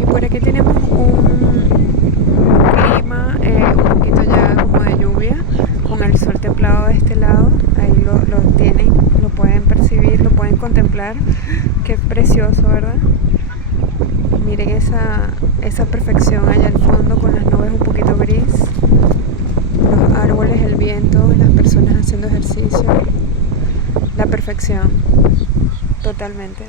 Y por aquí tenemos un clima un poquito ya como de lluvia, con el sol templado de este lado. Ahí lo tienen, lo pueden percibir, lo pueden contemplar. Qué precioso, ¿verdad? Miren esa perfección allá al fondo con las nubes un poquito gris, los árboles, el viento, las personas haciendo ejercicio. La perfección, totalmente.